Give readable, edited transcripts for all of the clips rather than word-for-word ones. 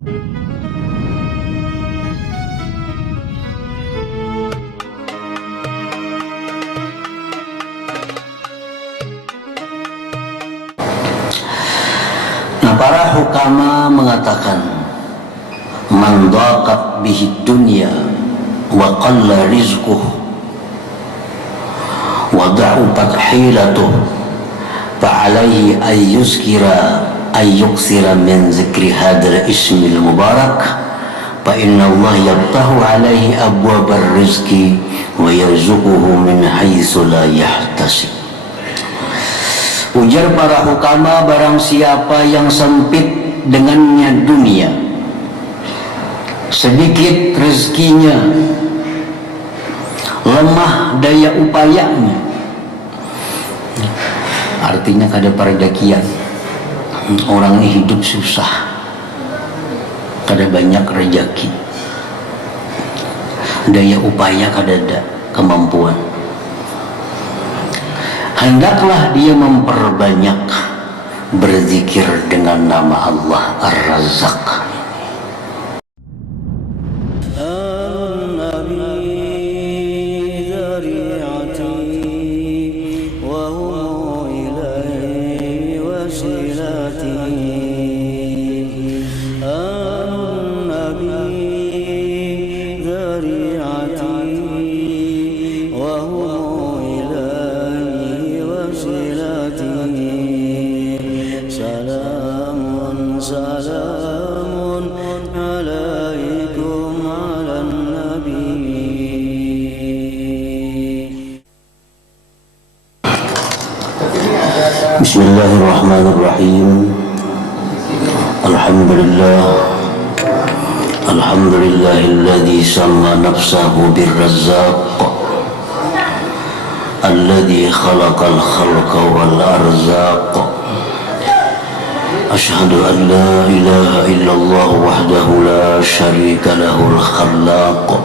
Nah, para hukama mengatakan man dhaqat bihi dunya wa qalla rizquh wa da'ufat hilatuh fa'alaihi ayyuksira min zikri hadal ismil mubarak fa inna Allah yaftahu alaihi abwabar rizki wa yarzuquhu min haitsu la yahtasib. Ujar para hukama, barang siapa yang sempit dengannya dunia, sedikit rezekinya, lemah daya upayanya, artinya kada perdakian, orang ini hidup susah, kada banyak rezeki, daya upaya kada ada, kemampuan, hendaklah dia memperbanyak berzikir dengan nama Allah Ar-Razzaq. Bismillahirrahmanirrahim. Alhamdulillahilladzi sama nafsahu birrazzaq alladzi khalaqal khalqa wal arzaq. Ashhadu an la ilaha illallah wahdahu la syarika lahul khallaq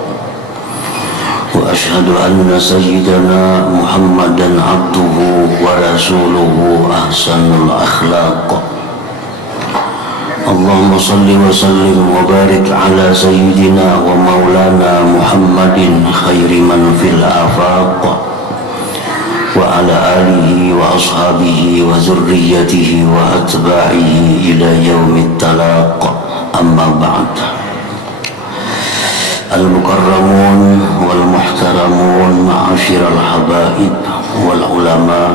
wa ashhadu anna sayyidana Muhammadan abduhu wa rasuluhu ahsanul akhlaq. Allahumma salli wa sallim wa barik ala sayyidina wa maulana Muhammadin khairi man fil afaq wa ala alihi wa ashabihi wa zurriyatihi wa atba'ihi ila yaumit talaq. Amma ba'd. Al-mukarramun wal muhtaramun ma'asyiral habaib wal ulama,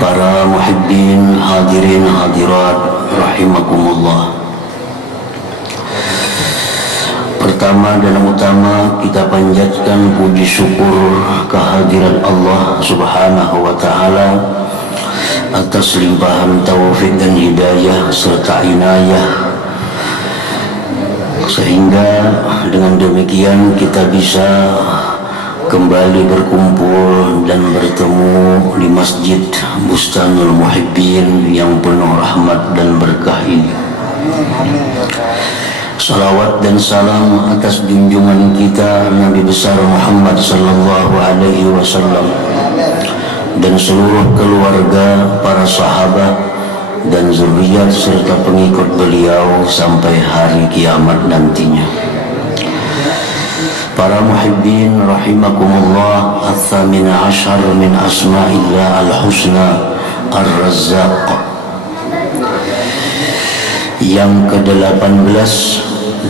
para muhibbin, hadirin hadirat rahimakumullah. Pertama dan utama kita panjatkan puji syukur kehadiran Allah Subhanahu wa ta'ala atas limpahan taufik dan hidayah serta inayah, sehingga dengan demikian kita bisa kembali berkumpul dan bertemu di Masjid Bustanul Muhibbin yang penuh rahmat dan berkah ini. Salawat dan salam atas junjungan kita Nabi besar Muhammad sallallahu alaihi wasallam dan seluruh keluarga, para sahabat dan zuriat serta pengikut beliau sampai hari kiamat nantinya. Para muhibbin rahimakumullah, al-thamina ashar min asma'illah al-husna Ar-Razzaq, yang ke-18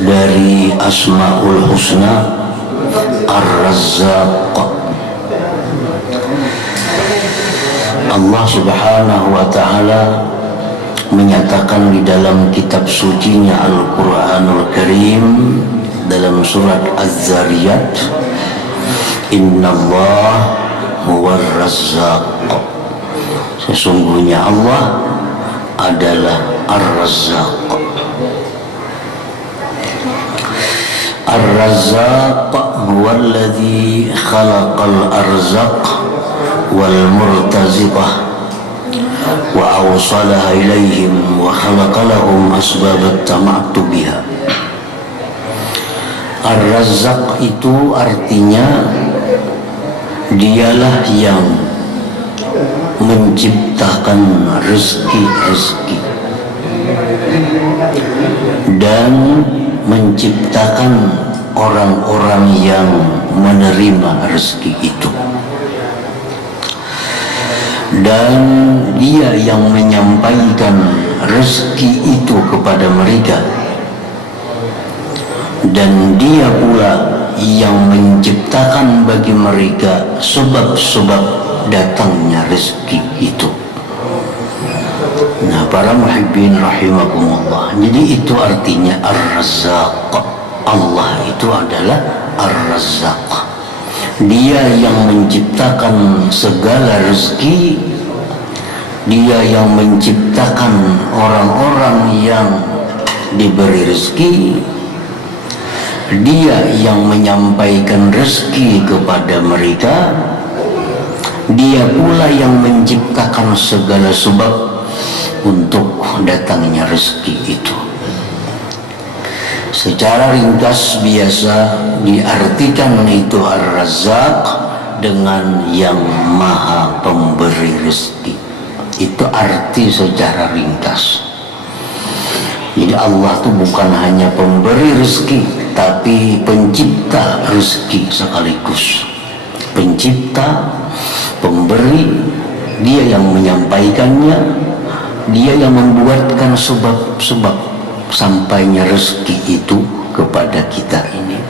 dari Asma'ul Husna Ar-Razzaq. Allah Subhanahu wa ta'ala menyatakan di dalam kitab sucinya Al-Quranul Karim dalam surat Az-Zariyat, Innallah huwar razzaq, sesungguhnya Allah adalah Ar-Razzaq. Ar-Razzaq huwallazi khalaqal arzaq wal murtaziqah wa awsalaha ilaihim wa khalaqa lahum asbabat tamattu biha. Ar-Razzaq itu artinya dialah yang menciptakan rezeki-rezeki menciptakan orang-orang yang menerima rezeki itu, dan Dia yang menyampaikan rezeki itu kepada mereka, dan Dia pula yang menciptakan bagi mereka sebab-sebab datangnya rezeki itu. Nah, para muhibbin rahimakumullah, jadi itu artinya Ar-Razzaq. Allah itu adalah Ar-Razzaq. Dia yang menciptakan segala rezeki, Dia yang menciptakan orang-orang yang diberi rezeki, Dia yang menyampaikan rezeki kepada mereka, Dia pula yang menciptakan segala sebab untuk datangnya rezeki itu. Secara ringkas biasa diartikan itu Ar-Razzaq dengan yang maha pemberi rezeki. Itu arti secara ringkas. Jadi Allah itu bukan hanya pemberi rezeki, tapi pencipta rezeki sekaligus. Pencipta, pemberi, Dia yang menyampaikannya, Dia yang membuatkan sebab-sebab sampainya rezeki itu kepada kita ini.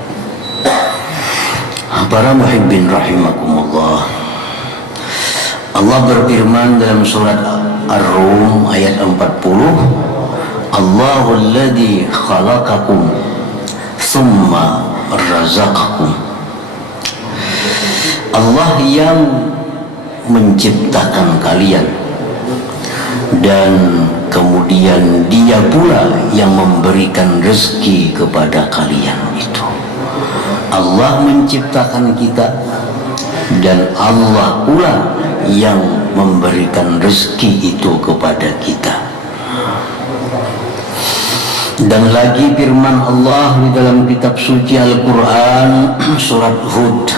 Para muhibbin rahimakumullah, Allah berfirman dalam surat Ar-Rum ayat 40, Allahul ladzi khalaqakum thumma razaqakum. Allah yang menciptakan kalian dan kemudian Dia pula yang memberikan rezeki kepada kalian itu. Allah menciptakan kita dan Allah pula yang memberikan rezeki itu kepada kita. Dan lagi firman Allah di dalam kitab suci Al-Quran surat Hud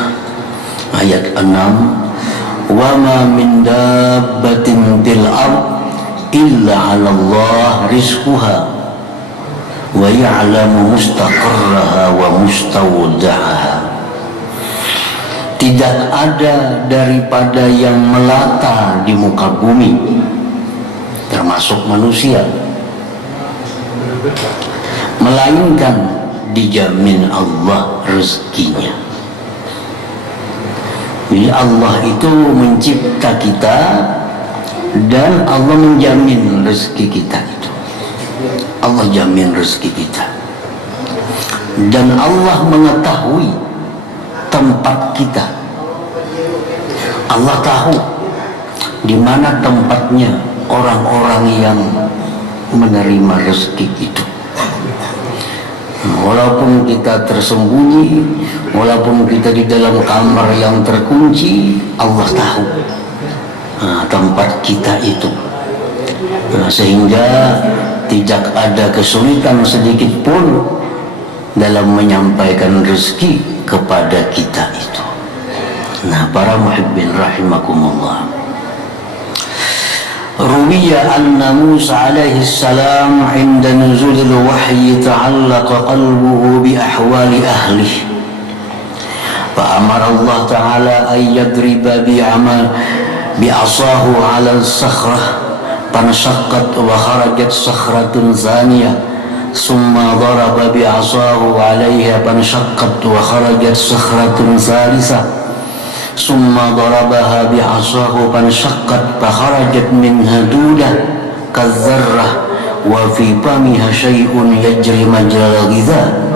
ayat 6, wa ma min dabbatin fil ardh illa 'ala Allah rizquha wa ya'lamu mustaqarraha wa mustawda'aha. Tidak ada daripada yang melata di muka bumi, termasuk manusia, melainkan dijamin Allah rezekinya. Jadi Allah itu mencipta kita dan Allah menjamin rezeki kita itu. Allah jamin rezeki kita. Dan Allah mengetahui tempat kita. Allah tahu di mana tempatnya orang-orang yang menerima rezeki itu. Walaupun kita tersembunyi, walaupun kita di dalam kamar yang terkunci, Allah tahu tempat kita itu. Sehingga tidak ada kesulitan sedikit pun dalam menyampaikan rezeki kepada kita itu. Nah, para muhibbin rahimakumullah, ruwiya anna Musa alaihi salam 'inda nuzulil wahyi ta'allaqa qalbuhu bi ahwali ahlihi fa amara Allah ta'ala an yadriba bi'asahu 'ala as-sakhrah fanshaqqat wa kharajat sakhratun zaniyah summa daraba bi'asahu 'alayha fanshaqqat wa kharajat sakhratun thalisah summa darabaha bi'asahu fanshaqqat fa kharajat minha dudah kazzarrah wa fi famiha syai'un yajri majral ghidha.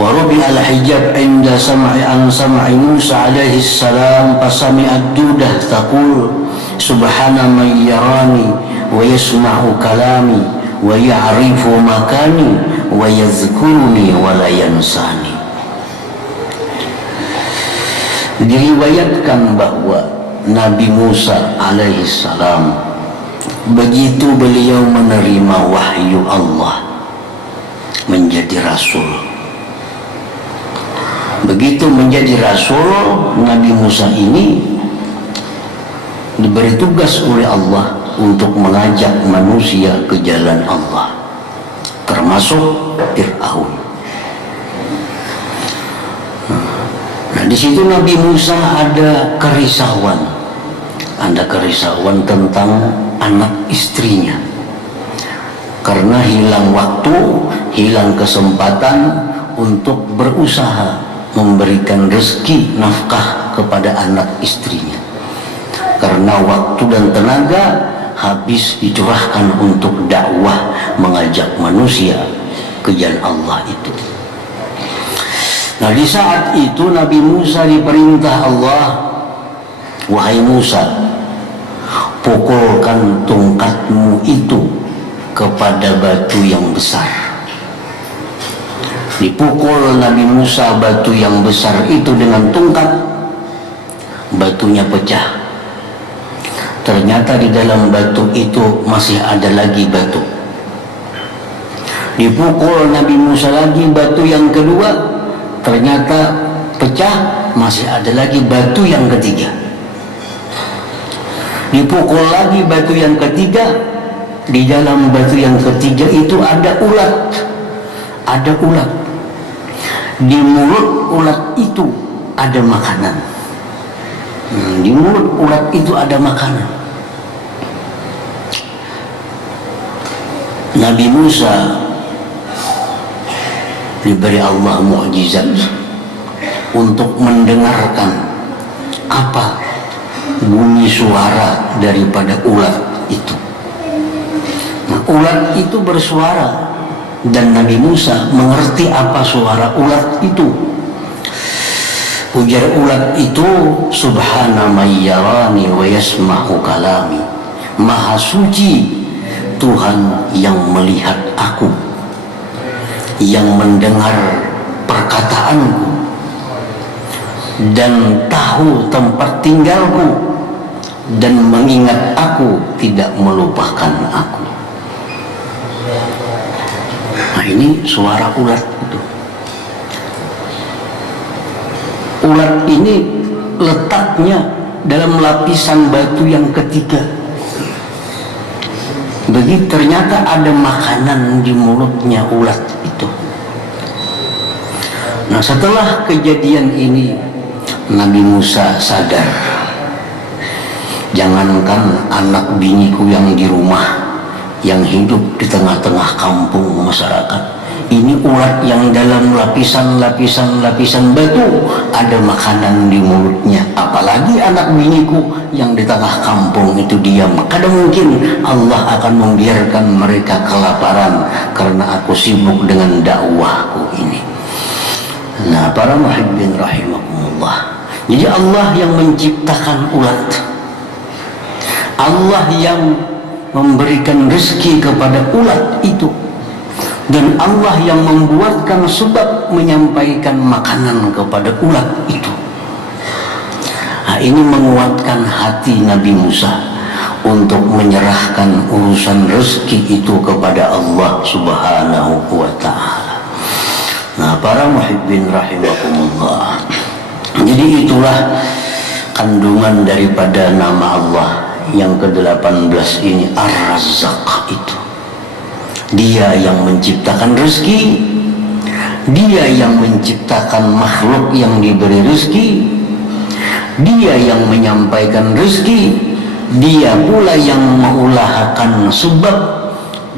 وربي الحجاب عند سمع موسى عليه السلام فسمع الدودة تقول سبحان من يراني ويسمع كلامي ويعرف مكاني ويذكرني ولا ينساني. Diriwayatkan bahwa Nabi Musa alaihi salam begitu beliau menerima wahyu Allah menjadi rasul. Begitu menjadi rasul, Nabi Musa ini diberi tugas oleh Allah untuk mengajak manusia ke jalan Allah. termasuk Fir'aun. Nah, di situ Nabi Musa ada kerisauan tentang anak istrinya, karena hilang waktu, hilang kesempatan untuk berusaha memberikan rezeki nafkah kepada anak istrinya, karena waktu dan tenaga habis dicurahkan untuk dakwah mengajak manusia ke jalan Allah itu. Nah, di saat itu Nabi Musa diperintah Allah, wahai Musa, pukulkan tongkatmu itu kepada batu yang besar. Dipukul Nabi Musa batu yang besar itu dengan tongkat, batunya pecah. Ternyata di dalam batu itu masih ada lagi batu. Dipukul Nabi Musa lagi batu yang kedua, ternyata pecah, masih ada lagi batu yang ketiga. Dipukul lagi batu yang ketiga, di dalam batu yang ketiga itu ada ulat. Di mulut ulat itu ada makanan. Di mulut ulat itu ada makanan. Nabi Musa diberi Allah mukjizat untuk mendengarkan apa bunyi suara daripada ulat itu. Nah, ulat itu bersuara dan Nabi Musa mengerti apa suara ulat itu. Ujar ulat itu, subhana may yarani wa yasma'u kalami. Maha suci Tuhan yang melihat aku, yang mendengar perkataanku, dan tahu tempat tinggalku, dan mengingat aku, tidak melupakan aku. Nah, ini suara ulat itu. Ulat ini letaknya dalam lapisan batu yang ketiga. Begitu ternyata ada makanan di mulutnya ulat itu. Nah, setelah kejadian ini Nabi Musa sadar, jangankan anak biniku yang di rumah, yang hidup di tengah-tengah kampung masyarakat, ini ulat yang dalam lapisan batu ada makanan di mulutnya, apalagi anak biniku yang di tengah kampung itu diam. Kadang mungkin Allah akan membiarkan mereka kelaparan karena aku sibuk dengan dakwahku ini. Nah, para muhibbin rahimakumullah, jadi Allah yang menciptakan ulat, Allah yang memberikan rezeki kepada ulat itu, dan Allah yang membuatkan sebab menyampaikan makanan kepada ulat itu. Nah, ini menguatkan hati Nabi Musa untuk menyerahkan urusan rezeki itu kepada Allah Subhanahu wa ta'ala. Nah, para muhibbin rahimakumullah, jadi itulah kandungan daripada nama Allah yang ke-18 ini, Ar-Razzaq itu. Dia yang menciptakan rezeki, dia yang menciptakan makhluk yang diberi rezeki, dia yang menyampaikan rezeki, dia pula yang mengusahakan sebab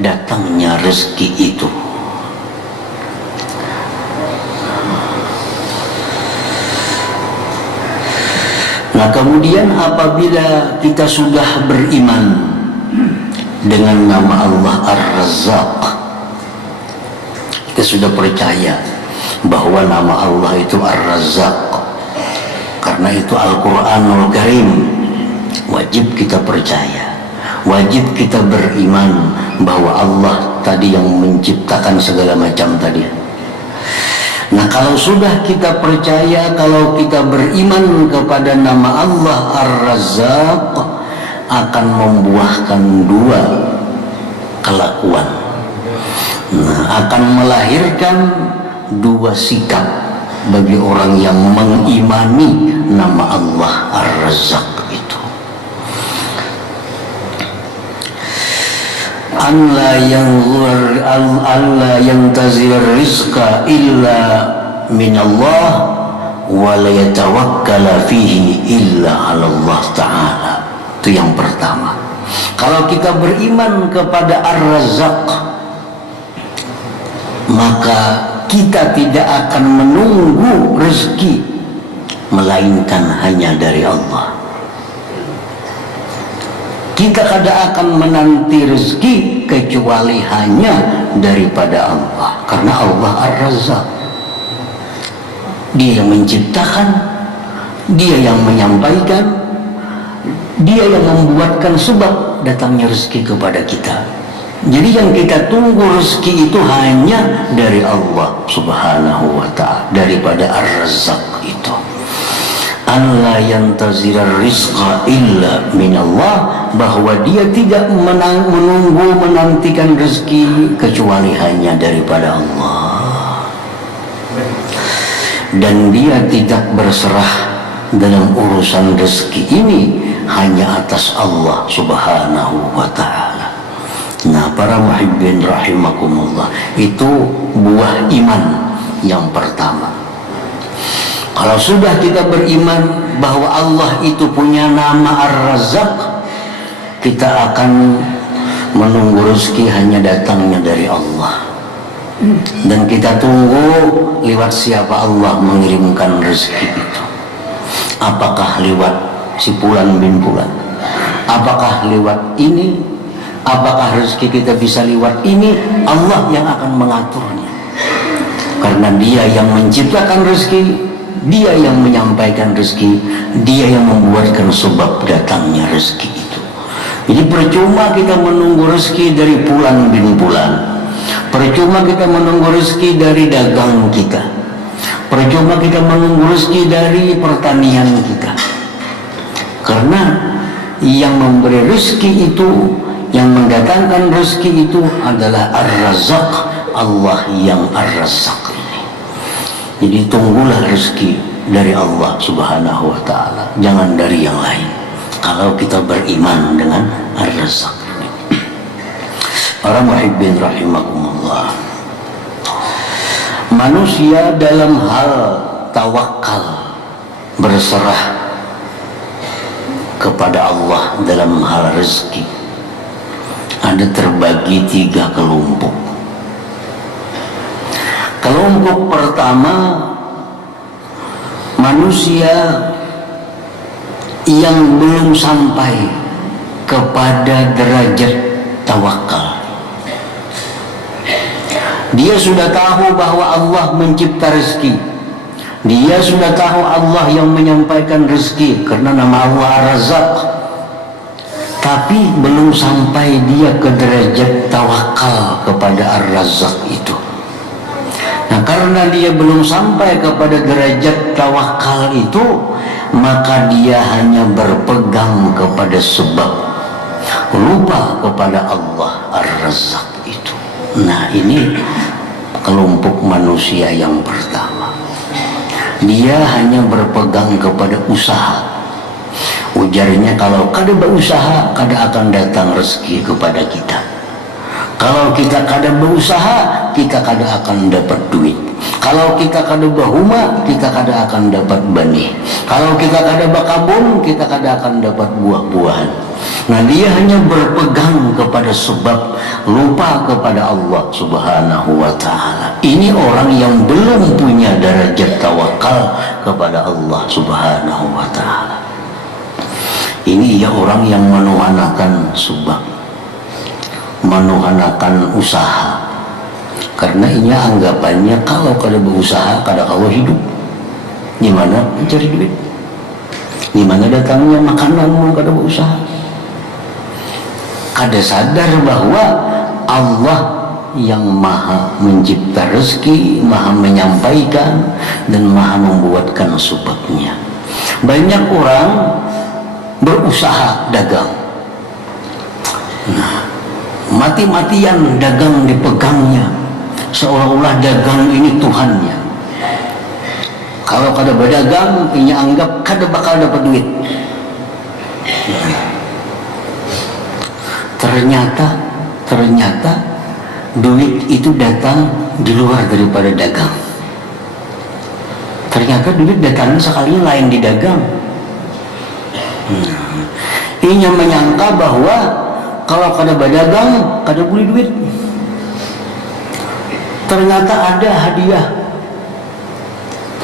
datangnya rezeki itu. Nah, kemudian apabila kita sudah beriman dengan nama Allah Ar-Razzaq, kita sudah percaya bahwa nama Allah itu Ar-Razzaq, karena itu Al-Quranul Karim, wajib kita percaya, wajib kita beriman bahwa Allah tadi yang menciptakan segala macam tadi. Nah, kalau sudah kita percaya, kalau kita beriman kepada nama Allah Ar-Razzaq, akan membuahkan dua kelakuan. Nah, akan melahirkan dua sikap bagi orang yang mengimani nama Allah Ar-Razzaq itu. alla yantazir rizqa illa minallah wa la yatawakkala fihi illa 'ala Allah Ta'ala. Itu yang pertama. Kalau kita beriman kepada Ar-Razzaq, maka kita tidak akan menunggu rezeki melainkan hanya dari Allah. Kita tidak akan menanti rezeki kecuali hanya daripada Allah, karena Allah Ar-Razzaq. Dia yang menciptakan, Dia yang menyampaikan, Dia yang membuatkan sebab datangnya rezeki kepada kita. Jadi yang kita tunggu rezeki itu hanya dari Allah Subhanahu wa Ta'ala, daripada Ar-Razzaq itu. Alla yantazirar rizqa illa minallah, bahwa dia tidak menunggu menantikan rezeki kecuali hanya daripada Allah. Dan dia tidak berserah dalam urusan rezeki ini hanya atas Allah Subhanahu wa Ta'ala. Nah, para muhibbin rahimakumullah, itu buah iman yang pertama. Kalau sudah kita beriman bahwa Allah itu punya nama Ar-Razzaq, kita akan menunggu rezeki hanya datangnya dari Allah. Dan kita tunggu lewat siapa Allah mengirimkan rezeki itu. Apakah lewat si Fulan bin Fulan? Apakah lewat ini? Apakah rezeki kita bisa lewat ini? Allah yang akan mengaturnya. Karena Dia yang menciptakan rezeki, Dia yang menyampaikan rezeki, Dia yang membuatkan sebab datangnya rezeki itu. Jadi percuma kita menunggu rezeki dari Fulan bin Fulan, percuma kita menunggu rezeki dari dagang kita, percuma kita menunggu rezeki dari pertanian kita. Karena yang memberi rezeki itu, yang mendatangkan rezeki itu adalah Ar-Razzaq, Allah yang Ar-Razzaq ini. Jadi tunggulah rezeki dari Allah Subhanahu wa Ta'ala, jangan dari yang lain, kalau kita beriman dengan Ar-Razzaq ini. Para muhibbin rahimakumullah, manusia dalam hal tawakal, berserah kepada Allah dalam hal rezeki, ada terbagi 3 kelompok. Kelompok pertama, manusia yang belum sampai kepada derajat tawakal. Dia sudah tahu bahwa Allah mencipta rezeki, dia sudah tahu Allah yang menyampaikan rezeki karena nama Allah Ar-Razzaq, tapi belum sampai dia ke derajat tawakal kepada Ar-Razzaq itu. Nah, karena dia belum sampai kepada derajat tawakal itu, maka dia hanya berpegang kepada sebab, lupa kepada Allah Ar-Razzaq itu. Nah, ini kelompok manusia yang pertama. Dia hanya berpegang kepada usaha. Ujarnya, kalau kada berusaha, kada akan datang rezeki kepada kita. Kalau kita kada berusaha, kita kada akan dapat duit. Kalau kita kada berhuma, kita kada akan dapat benih. Kalau kita kada berkebun, kita kada akan dapat buah-buahan. Nah, dia hanya berpegang kepada sebab, lupa kepada Allah Subhanahu wa Ta'ala. Ini orang yang belum punya derajat tawakal kepada Allah Subhanahu wa Ta'ala. Ini ya orang yang menuhanakan sebab, menuhanakan usaha. Karena ini anggapannya kalau kada berusaha, kada kalau hidup. Gimana mencari duit? Gimana datangnya makananmu kada berusaha? Kada sadar bahwa Allah yang maha mencipta rezeki, maha menyampaikan, dan maha membuatkan sebabnya. Banyak orang berusaha dagang, nah, mati-matian dagang dipegangnya, seolah-olah dagang ini Tuhannya. Kalau kada berdagang, ini anggap kada bakal dapat duit. ternyata duit itu datang di luar daripada dagang. Ternyata duit datangnya sekalinya lain di dagang. Inya menyangka bahwa kalau kada berdagang kada beli duit. Ternyata ada hadiah.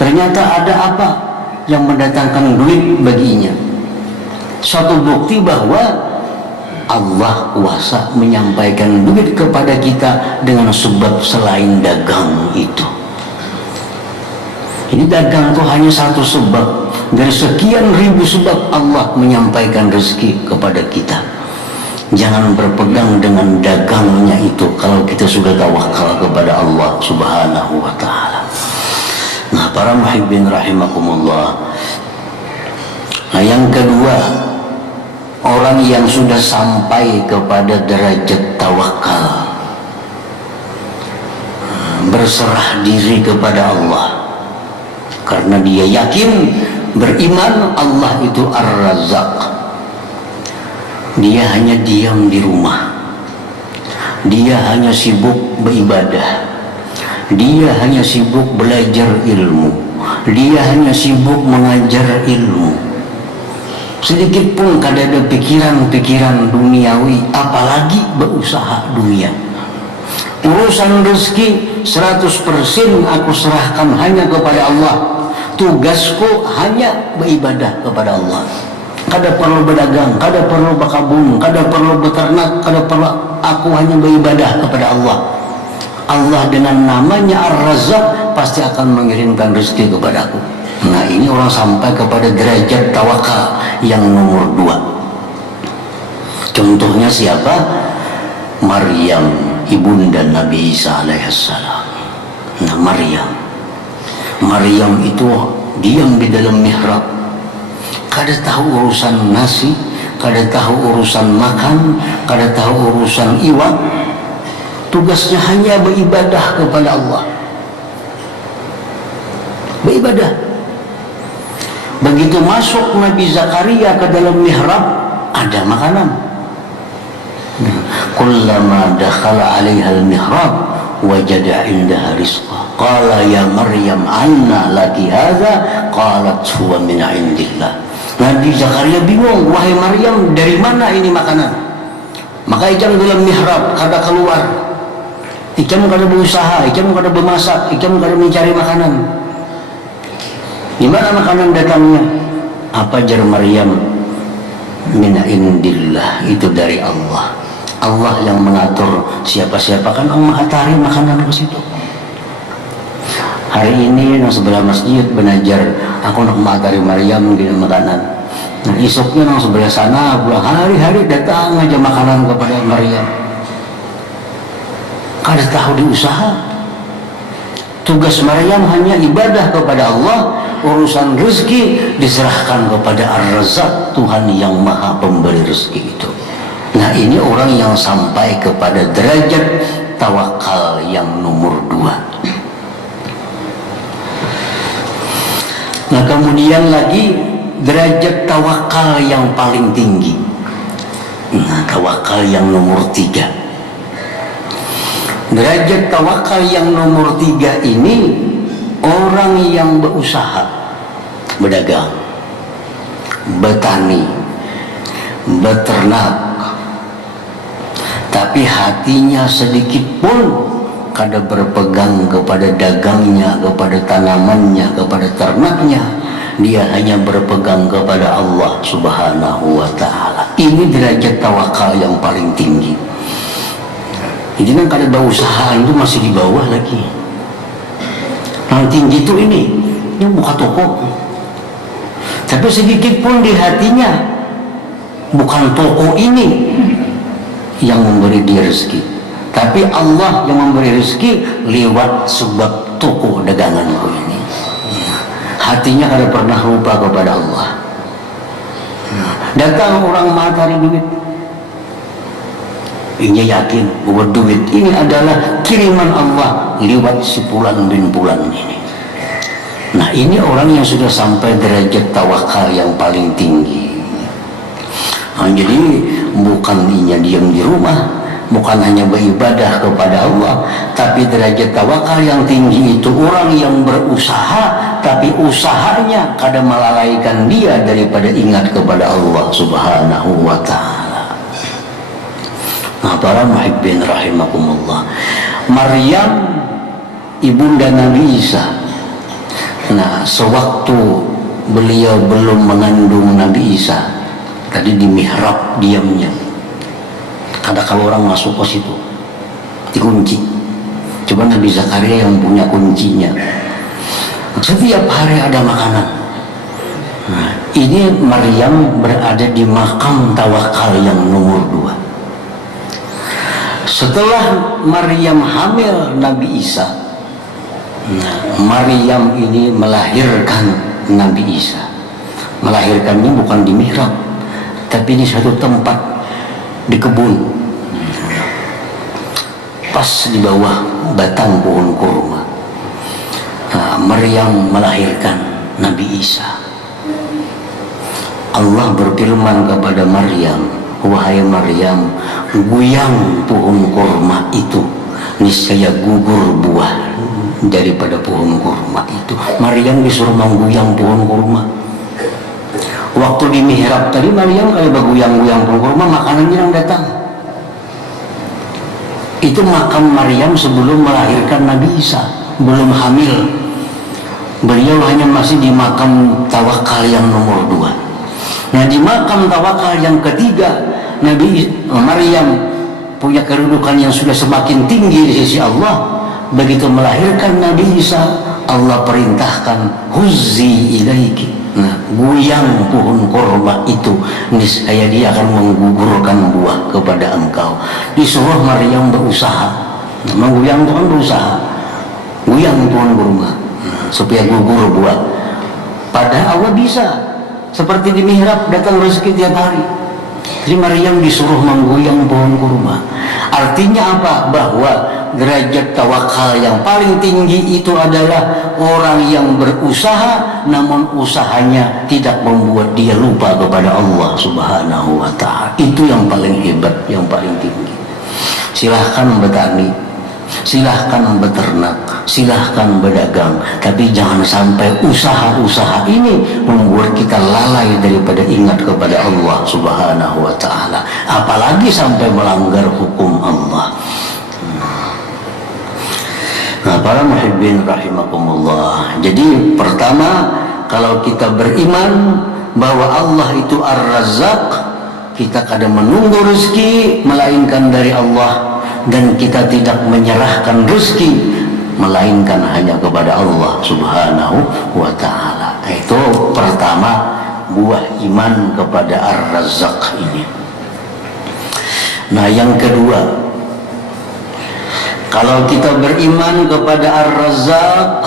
Ternyata ada apa yang mendatangkan duit baginya. Suatu bukti bahwa Allah kuasa menyampaikan duit kepada kita dengan sebab selain dagang itu. Ini dagang itu hanya satu sebab dari sekian ribu sebab Allah menyampaikan rezeki kepada kita. Jangan berpegang dengan dagangnya itu kalau kita sudah tawakal kepada Allah Subhanahu wa ta'ala. Nah, para muhibbin rahimakumullah. Nah, yang kedua, orang yang sudah sampai kepada derajat tawakal, berserah diri kepada Allah, karena dia yakin, beriman Allah itu Ar-Razzaq. Dia hanya diam di rumah, dia hanya sibuk beribadah, dia hanya sibuk belajar ilmu, dia hanya sibuk mengajar ilmu. Sedikit pun kada ada pikiran-pikiran duniawi, apalagi berusaha dunia. Urusan rezeki 100% aku serahkan hanya kepada Allah. Tugasku hanya beribadah kepada Allah. Kada perlu berdagang, kada perlu berkabung, kada perlu beternak, kada perlu, aku hanya beribadah kepada Allah. Allah dengan namanya Ar-Razzaq pasti akan mengirimkan rezeki kepada aku. Nah, ini orang sampai kepada derajat tawakal yang nomor 2. Contohnya siapa? Maryam, ibunda Nabi Isa alaihissalam. Nah, Maryam itu diam di dalam mihrab, kada tahu urusan nasi, kada tahu urusan makan, kada tahu urusan iwak. Tugasnya hanya beribadah kepada Allah, beribadah. Begitu masuk Nabi Zakaria ke dalam mihrab, ada makanan. Kullama dakhala 'alaiha al-mihrab wajada 'indaha rizqa. Qala ya Maryam anna laki hadza? Qalat huwa min 'indillah. Nabi Zakaria bingung, wahai Maryam, dari mana ini makanan? Maka ijam dalam mihrab, kada keluar. Ijam kada berusaha, ijam kada bermasak, ijam kada mencari makanan. Di mana makanan datangnya? Apa jar Maryam? Min indillah, itu dari Allah. Allah yang mengatur siapa-siapa, kan Allah Maha tarik makanan ke situ. Hari ini nang sebelah masjid benajar, aku nak matari Maryam gini makanan. Nah, esoknya nang sebelah sana, hari-hari datang aja makanan kepada Maryam. Kada tahu diusaha. Tugas Maryam hanya ibadah kepada Allah. Urusan rezeki diserahkan kepada Ar-Razzaq, Tuhan yang maha pemberi rezeki itu. Nah, ini orang yang sampai kepada derajat tawakal yang nomor 2. Nah, kemudian lagi derajat tawakal yang paling tinggi. Nah, tawakal yang nomor 3. Derajat tawakal yang nomor 3 ini orang yang berusaha, berdagang, bertani, beternak, tapi hatinya sedikit pun kada berpegang kepada dagangnya, kepada tanamannya, kepada ternaknya. Dia hanya berpegang kepada Allah Subhanahu wa ta'ala. Ini derajat tawakal yang paling tinggi. Jadi kan kada berusaha itu masih di bawah lagi. Yang tinggi itu ini yang buka toko, tapi sedikit pun di hatinya bukan toko ini yang memberi dia rezeki, tapi Allah yang memberi rezeki lewat sebab toko daganganku ini. Hatinya kada pernah lupa kepada Allah. Datang orang matahari duit, ini yakin bahwa duit ini adalah kiriman Allah lewat si Fulan bin Fulan ini. Nah, ini orang yang sudah sampai derajat tawakal yang paling tinggi. Nah, jadi bukan inya diam di rumah, bukan hanya beribadah kepada Allah, tapi derajat tawakal yang tinggi itu orang yang berusaha tapi usahanya kadang melalaikan dia daripada ingat kepada Allah Subhanahu wa ta'ala. Nah, para muhibbin rahimakumullah, Maryam ibunda Nabi Isa, nah sewaktu beliau belum mengandung Nabi Isa, tadi di mihrab diamnya, ada kalau orang masuk ke situ dikunci, coba Nabi Zakaria yang punya kuncinya. Setiap hari ada makanan. Nah, ini Maryam berada di makam tawakal yang nomor 2. Setelah Maryam hamil Nabi Isa, nah, Maryam ini melahirkan Nabi Isa. Melahirkannya bukan di mihrab, tapi di satu tempat di kebun, pas di bawah batang pohon kurma. Nah, Maryam melahirkan Nabi Isa. Allah berfirman kepada Maryam, wahai Maryam, goyang pohon kurma itu, niscaya gugur buah daripada pohon kurma itu. Maryam disuruh menggoyang pohon kurma. Waktu di mihrab tadi Maryam kalau bergoyang-goyang pohon kurma, makanannya yang datang. Itu makam Maryam sebelum melahirkan Nabi Isa, belum hamil. Beliau hanya masih di makam tawakal yang nomor 2. Nah, di makam tawakal yang ketiga, Maryam punya kedudukan yang sudah semakin tinggi di sisi Allah. Begitu melahirkan Nabi Isa, Allah perintahkan huzzi ilaiki. Nah, goyang pohon kurma itu, niscaya dia akan menggugurkan buah kepada engkau. Disuruh Maryam berusaha. Nah, menggoyang itu kan berusaha. Goyang pohon kurma supaya gugur buah. Padahal Allah bisa, seperti di mihrab datang rezeki tiap hari. Jadi Maryam disuruh menggoyang pohon kurma. Artinya apa? Bahwa derajat tawakal yang paling tinggi itu adalah orang yang berusaha, namun usahanya tidak membuat dia lupa kepada Allah Subhanahu wa ta'ala. Itu yang paling hebat, yang paling tinggi. Silahkan bertani, silahkan beternak, silahkan berdagang, tapi jangan sampai usaha-usaha ini membuat kita lalai daripada ingat kepada Allah Subhanahu wa ta'ala, apalagi sampai melanggar hukum Allah. Nah, para muhibbin rahimakumullah, jadi pertama, kalau kita beriman bahwa Allah itu Ar-Razzaq, kita kadang menunggu rezeki melainkan dari Allah, dan kita tidak menyerahkan rezeki melainkan hanya kepada Allah Subhanahu wa ta'ala. Itu pertama, buah iman kepada Ar-Razzaq ini. Nah, yang kedua, kalau kita beriman kepada Ar-Razzaq,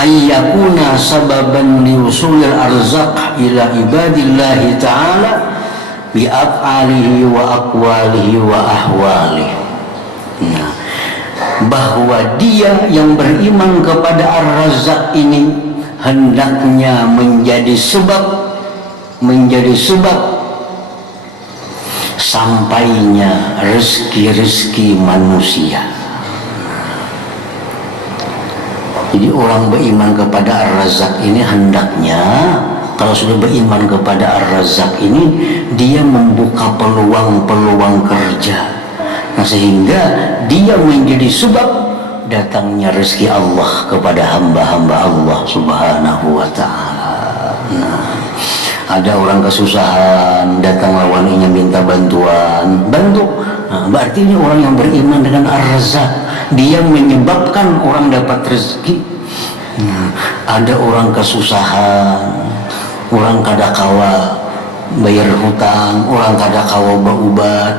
ayyakuna sababan liusulil arzaq ila ibadillahi ta'ala bi'af'alihi wa aqwalihi wa ahwalihi. Nah, bahwa dia yang beriman kepada Ar-Razzaq ini hendaknya menjadi sebab sampainya rezeki-rezeki manusia. Jadi orang beriman kepada Ar-Razzaq ini hendaknya, kalau sudah beriman kepada Ar-Razzaq ini, dia membuka peluang-peluang kerja. Nah, sehingga dia menjadi sebab datangnya rezeki Allah kepada hamba-hamba Allah Subhanahu wa ta'ala. Nah, ada orang kesusahan, datang lawaninya minta bantuan, bantu. Nah, berarti ini orang yang beriman dengan Ar-Razzaq, dia menyebabkan orang dapat rezeki. Nah, ada orang kesusahan, orang kadakawa bayar hutang, orang kadakawa berobat,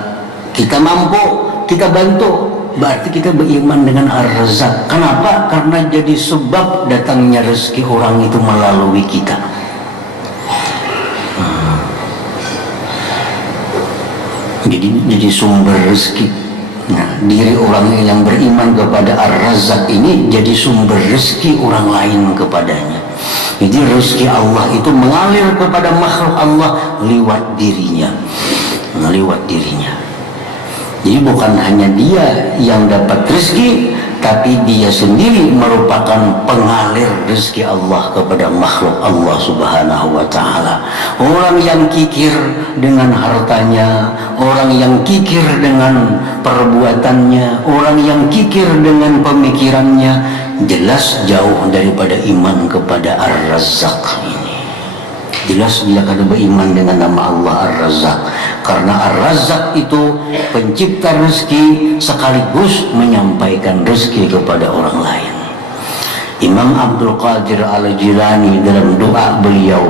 kita mampu, kita bantu, berarti kita beriman dengan Ar-Razzaq. Kenapa? Karena jadi sebab datangnya rezeki orang itu melalui kita. Jadi sumber rezeki. Nah, diri orang yang beriman kepada Ar-Razzaq ini jadi sumber rezeki orang lain kepadanya. Jadi rezeki Allah itu mengalir kepada makhluk Allah lewat dirinya. lewat dirinya. Jadi bukan hanya dia yang dapat rezeki, tapi dia sendiri merupakan pengalir rezeki Allah kepada makhluk Allah Subhanahu wa Ta'ala. Orang yang kikir dengan hartanya, orang yang kikir dengan perbuatannya, orang yang kikir dengan pemikirannya, jelas jauh daripada iman kepada Ar-Razzaq ini. Jelas dia kada beriman dengan nama Allah Ar-Razzaq, karena Ar-Razzaq itu pencipta rezeki sekaligus menyampaikan rezeki kepada orang lain. Imam Abdul Qadir Al-Jilani dalam doa beliau,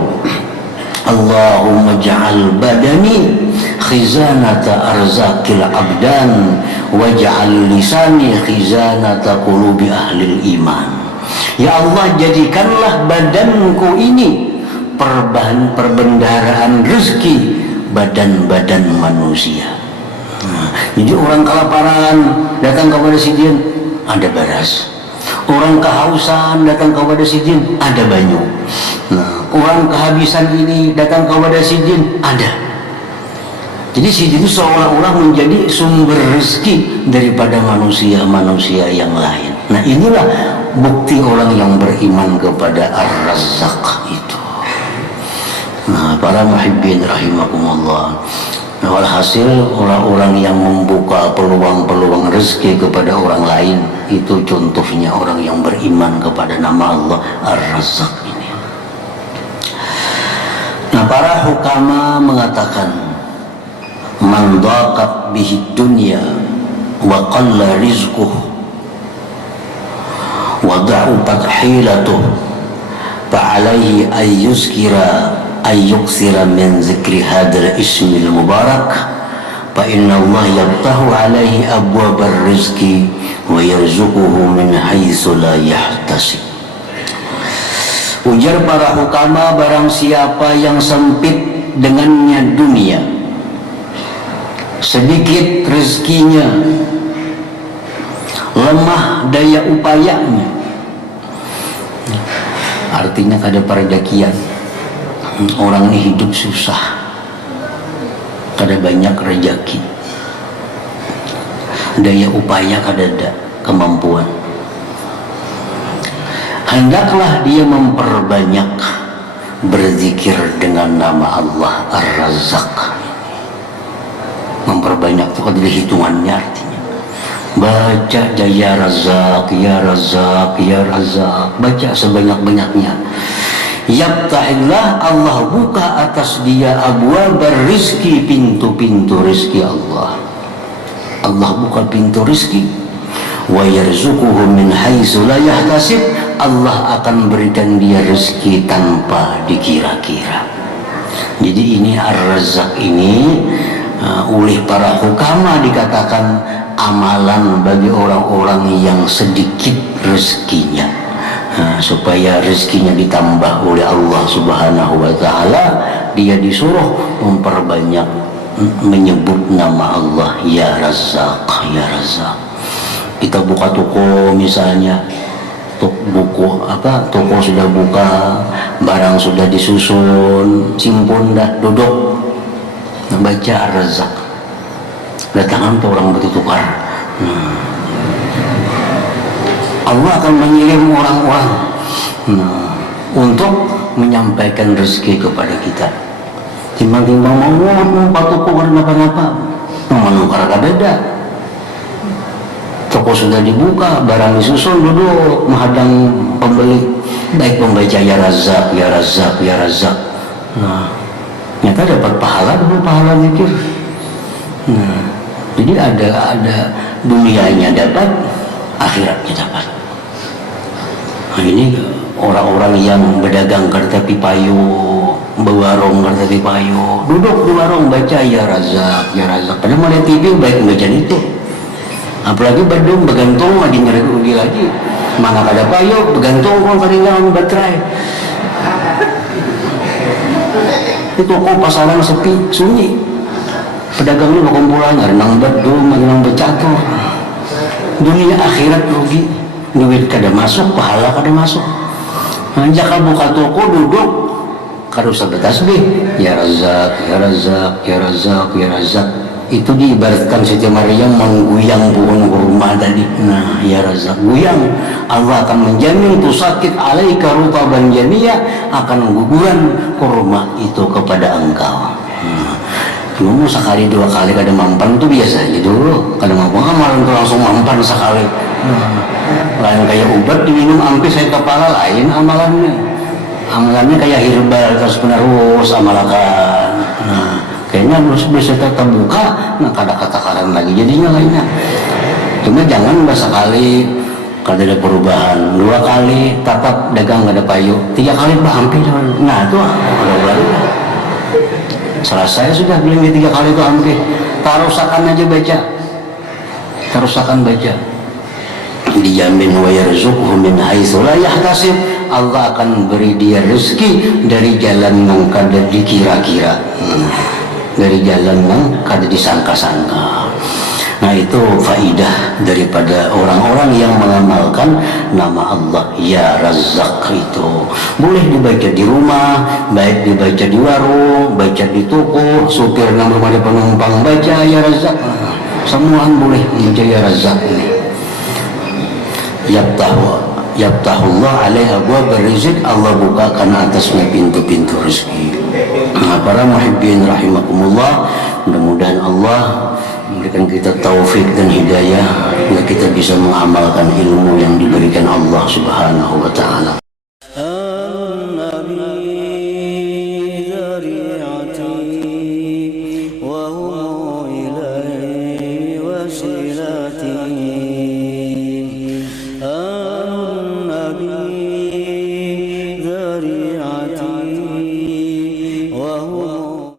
Allahumma ja'al badani khizanata arzaqil abdan waj'al lisani khizanata qulubi ahlil iman. Ya Allah, jadikanlah badanku ini perbendaharaan rezeki badan-badan manusia. Jadi orang kelaparan datang kepada sidin, ada beras. Orang kehausan datang kepada sidin, ada banyu. Orang kehabisan ini datang kepada sidin, ada. Jadi sidin itu seolah-olah menjadi sumber rezeki daripada manusia-manusia yang lain. Nah, inilah bukti orang yang beriman kepada Ar-Razzaq itu. Nah, para muhibbin rahimakumullah, walhasil orang-orang yang membuka peluang-peluang rezeki kepada orang lain itu contohnya orang yang beriman kepada nama Allah Ar-Razzaq ini. Nah, para hukama mengatakan, man dhaqat bihi dunya wa qalla rizquh wa da'ufat hilatuh fa'alaihi ayyuzkira ayyuksira min zikri hadal ismil mubarak fa inna Allah yaftahu alaihi abwabar rizki wa yarzuquhu min haitsu la yahtasib. Ujar para hukama, barang siapa yang sempit dengannya dunia, sedikit rezekinya, lemah daya upayanya, artinya kada perjakian. Orang ini hidup susah, kada banyak rezeki, daya upaya kada ada, kemampuan. Hendaklah dia memperbanyak berzikir dengan nama Allah Ar-Razzaq. Memperbanyak itu adalah hitungannya, artinya baca ya Razzaq, ya Razzaq, ya Razzaq, baca sebanyak-banyaknya. Yabta'illah, Allah buka atas dia abwabar rizki, pintu-pintu rizki Allah. Allah buka pintu rizki. Wa yarzuquhu min haitsu la yahtasib, Allah akan berikan dia rizki tanpa dikira-kira. Jadi ini Ar-Razzaq ini oleh para hukama dikatakan amalan bagi orang-orang yang sedikit rezekinya. Supaya rezekinya ditambah oleh Allah Subhanahu wa Ta'ala, dia disuruh memperbanyak menyebut nama Allah, ya Razzaq, ya Razzaq. Kita buka toko misalnya, toko sudah buka, barang sudah disusun, simpun dah, duduk, baca Ar-Razzaq, datangan tuh orang bertukar. Allah akan mengirim orang-orang untuk menyampaikan rezeki kepada kita. Timbang-timbang mau toko kenapa-napa, menukar beda. Toko sudah dibuka, barang disusun, duduk menghadang pembeli, baik membaca ya Razzaq, ya Razzaq, ya Razzaq. Nah, nyata dapat pahala dulu, pahala zikir. Nah, jadi ada dunianya dapat, akhiratnya dapat. Nah, ini orang-orang yang berdagang kereta payu, berwarung kereta payu, duduk di warung baca ya Razzaq, ya Razzaq. Padahal melihat TV baik baca itu. Apalagi badung bergantung lagi nyari rugi lagi. Mana ada payu bergantung kok ketinggalan baterai. Itu toko pasaran sepi, sunyi. Pedagangnya berkumpulan, renang badung, renang bercatur. Dunia akhirat rugi. Duit kada masuk, pahala kada masuk. Jika buka toko duduk Kalau usah bertasbih, ya Razak, ya Razak, ya Razak, ya Razak. Itu diibaratkan Siti Maryam mengguyang pohon kurma tadi. Nah, ya Razak, guyang. Allah akan menjamin tusakit alaika rutaban janiyah, akan guguran kurma itu kepada engkau. Ngomong sekali dua kali kada mampan tuh biasa aja dulu. Kada mampan amalan tuh langsung mampan sekali. Lain kayak obat diminum ampe saya kepala, lain amalannya. Amalannya kayak herbal terus penerus amalakan. Nah, kayaknya bisa tetap buka, nah kada kata-kata lagi jadinya lainnya. Cuma jangan sekali kada ada perubahan, dua kali tatap dagang kada payu, tiga kali hampir. Nah itu baru selesai sudah bilang 3 kali itu hampir. Tarusakan aja baca, tarusakan baca. Dijamin wa yarzuqhu min haitsu la yahtasib. Allah akan beri dia rezeki dari jalan yang kada dikira-kira, dari jalan yang kada disangka-sangka. Nah itu faidah daripada orang-orang yang mengamalkan nama Allah ya Razzaq itu. Boleh dibaca di rumah, baik dibaca di warung, baca di toko, supir yang rumah penumpang baca ya Razzaq. Semuaan boleh baca ya Razzaq ini. Yabtahullah alaih abwaab rizq, Allah bukakan atasnya pintu-pintu rezeki. Nah, para muhibbin rahimakumullah, mudah-mudahan Allah memberikan kita taufik dan hidayah, agar kita bisa mengamalkan ilmu yang diberikan Allah Subhanahu wa ta'ala.